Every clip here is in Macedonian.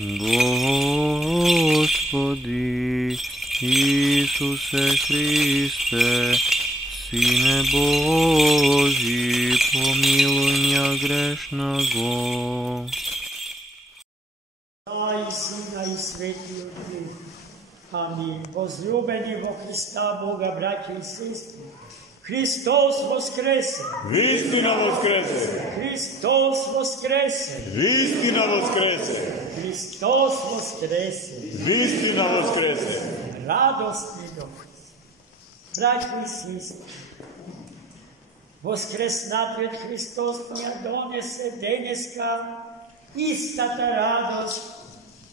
Господи Исусе Христе, Сине Божий, помилуй меня грешного. Отца и Сына и Святого Духа. Аминь. Возлюбени во Христа Бога, братья и сестры, Христос воскресе! Вистина воскресе! Христос воскресе! Вистина воскресе! Христос воскресе! Вистина воскресе! Радостный дух. Братья и сестры, воскреснатиот Христос ни донесе денеска истата радост,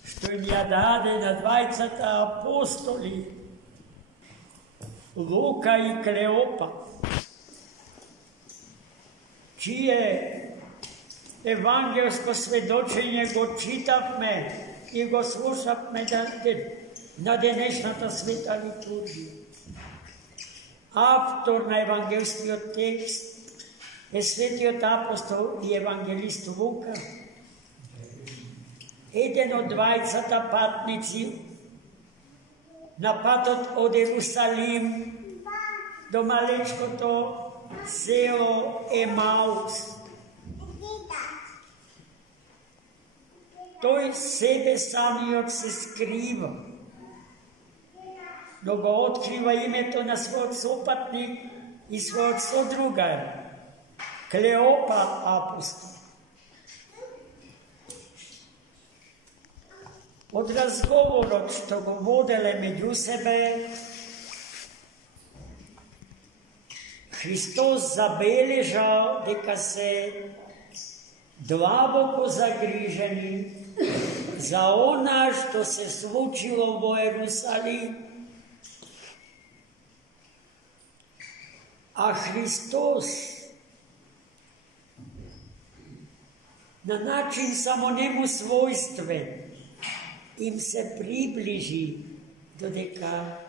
što im ja dade na 20 apostoli Luka i Kleopa, čije evangelsko svedočenje go čitavme i go slušavme na dnešната sveta liturgija. Автор на евангелскиот текст е светиот апостол и евангелист Лука, еден од 20 патници на патот од Ерусалим до малечкото село Емаус. Тој себе самиот се скрива, но го открива името на својот сопатник и својот содрugар, Клеопа апостол. Од разговорот што го воделе меѓу себе, Христос забележал дека се длабоко загрижени за она што се случило во Ерусалим. А Христос на начин само нему својствен им се приближи додека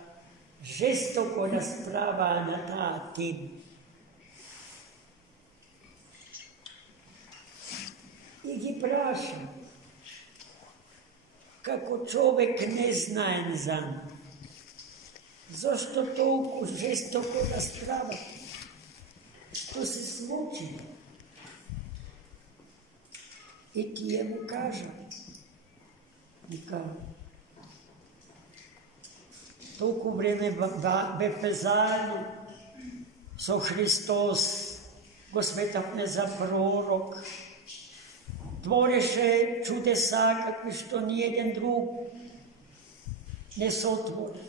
жестоко расправа на таа тема. И ги праша, како човек не знаен за него, зашто толку жестоко расправа? Што се случи? И тие му кажа, вика, толку време бевме заедно со Христос, го сметавме за пророк, твореше чудеса какви што ни еден друг не сотвори.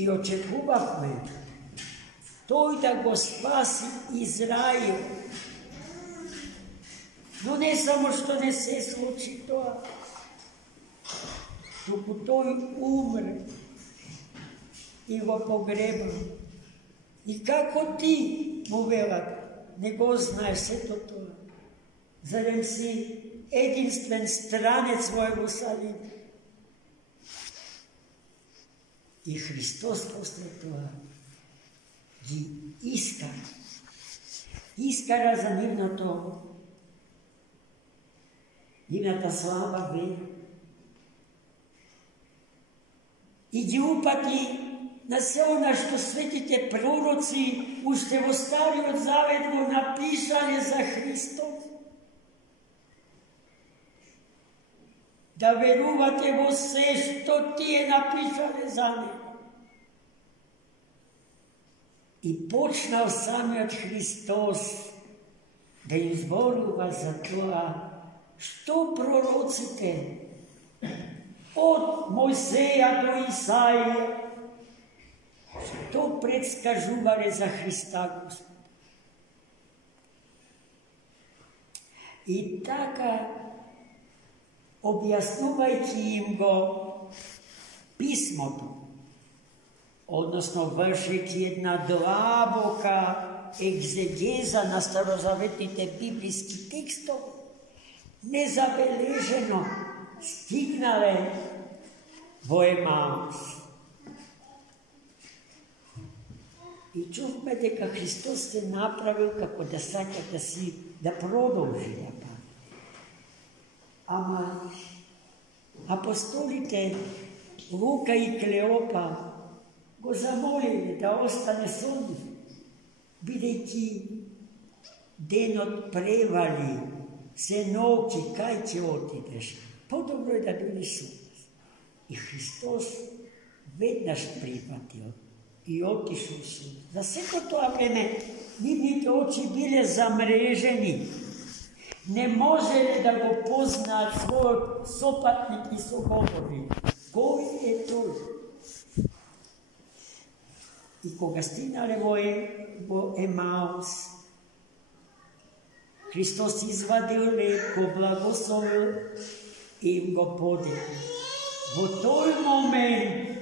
И очекувавме тој да го спаси Израил. Но не само што не се случи тоа, туку тој умре и го погреба. И како ти, му велат, не го знаеш сето тоа? Зарем си единствен странец во Ерусалим? И Христос после тоа ги искара за нивната слава вера. И ги упати на се она што светите пророци уште во Стариот Завет го напишале за Христос. Да верувате во се што тие напишале за него. И почнал самиот Христос да им зборува за тоа што пророците од Мојсеја до Исаија што предскажувале за Христа Господ. И така, објаснувајќи им го писмото, односно вршејќи една длабока екзегеза на старозаветните библиски текстови, незабележено стигнале во Емаус. И чухме дека Христос се направил како да сака да продолжи да пати. Ама апостолите Лука и Клеопа го замолиле да остане со нив, бидејќи денот превали, се ноќи, кај ќе отидеш? Подобро е да бидеш со нас. И Христос веднаш прифатил и отишол со нас. За секој тоа време нивните очи биле замрежени. Не можеле да го познаат својот сопатник и соговорник. Кој е тој? И кога стигнале во Емаус, Христос извадил леб, го благословил и им го подели. Во тој момент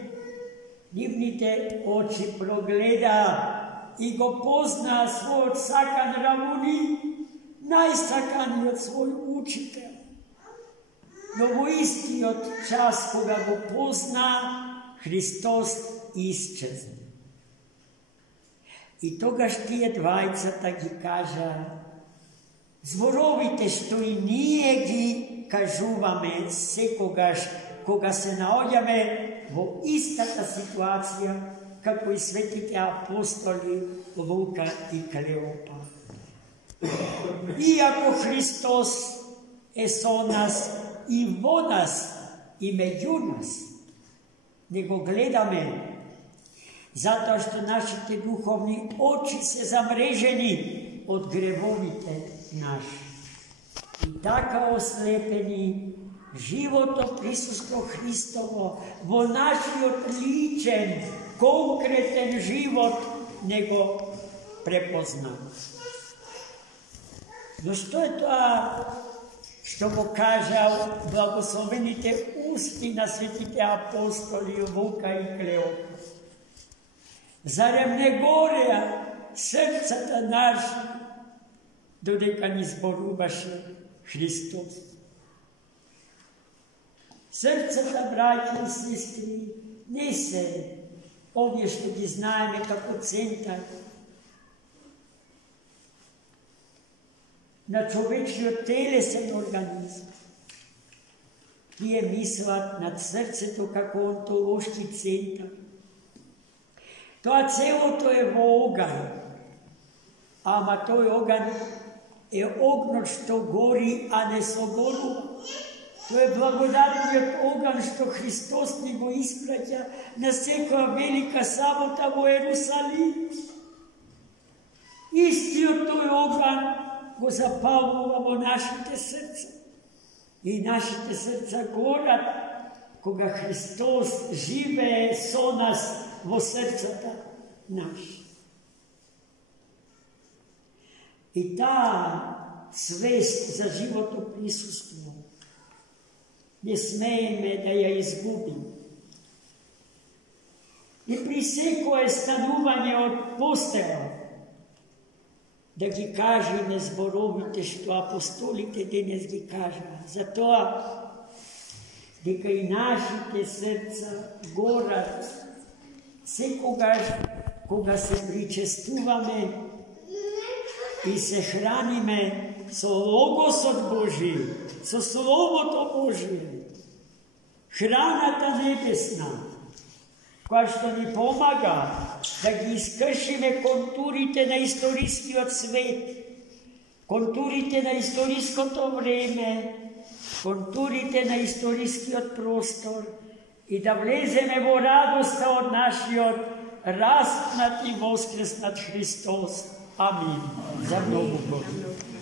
нивните очи прогледа и го познаа својот сакан равуни, најсаканиот свој учител. Но во истиот час кога го позна, Христос исчезна. И тогаш тие двајцата ги кажа зборовите што и ние ги кажуваме секогаш кога се наоѓаме во истата ситуација како и светите апостоли Лука и Клеопа. Иако Христос е со нас и во нас и меѓу нас, не го гледаме, затоа што нашите духовни очи се замрежени од гревовите наши. И така ослепени, живото присуство Христово во нашиот личен, конкретен живот не го препознава. Но што е тоа што го кажа благословените усти на светите апостоли Лука и Клеопа? Зарем не гореа срцата наши додека ни зборуваше Христос? Срцата, браќи и сестри, не се овие што ги знаеме како центар на човечиот телесен организм. Тие мислат над срцето како онтолошки центар. Тоа целото е во оган, ама тој оган е огнот што гори, а не согорува. Тоа е благодатниот оган што Христос ни го испраќа на секоја велика сабота во Ерусалим. Истиот тој оган го запалува во нашите срца. И нашите срца горат кога Христос живее со нас во срцата наши. И таа свест за живото присуство не смееме да ја изгубим. И при секое станување од постела да ги кажеме зборовите што апостолите денес ги кажа. Затоа дека и нашите срца горат секогаш кога се причестуваме и се храниме со Логосот Божи, со Словото Божие, храната небесна, која што ни помага да ги искршиме контурите на историскиот свет, контурите на историското време, контурите на историскиот простор и да влеземе во радоста од нашиот распнат и воскреснат Христос. Амин. За многу години.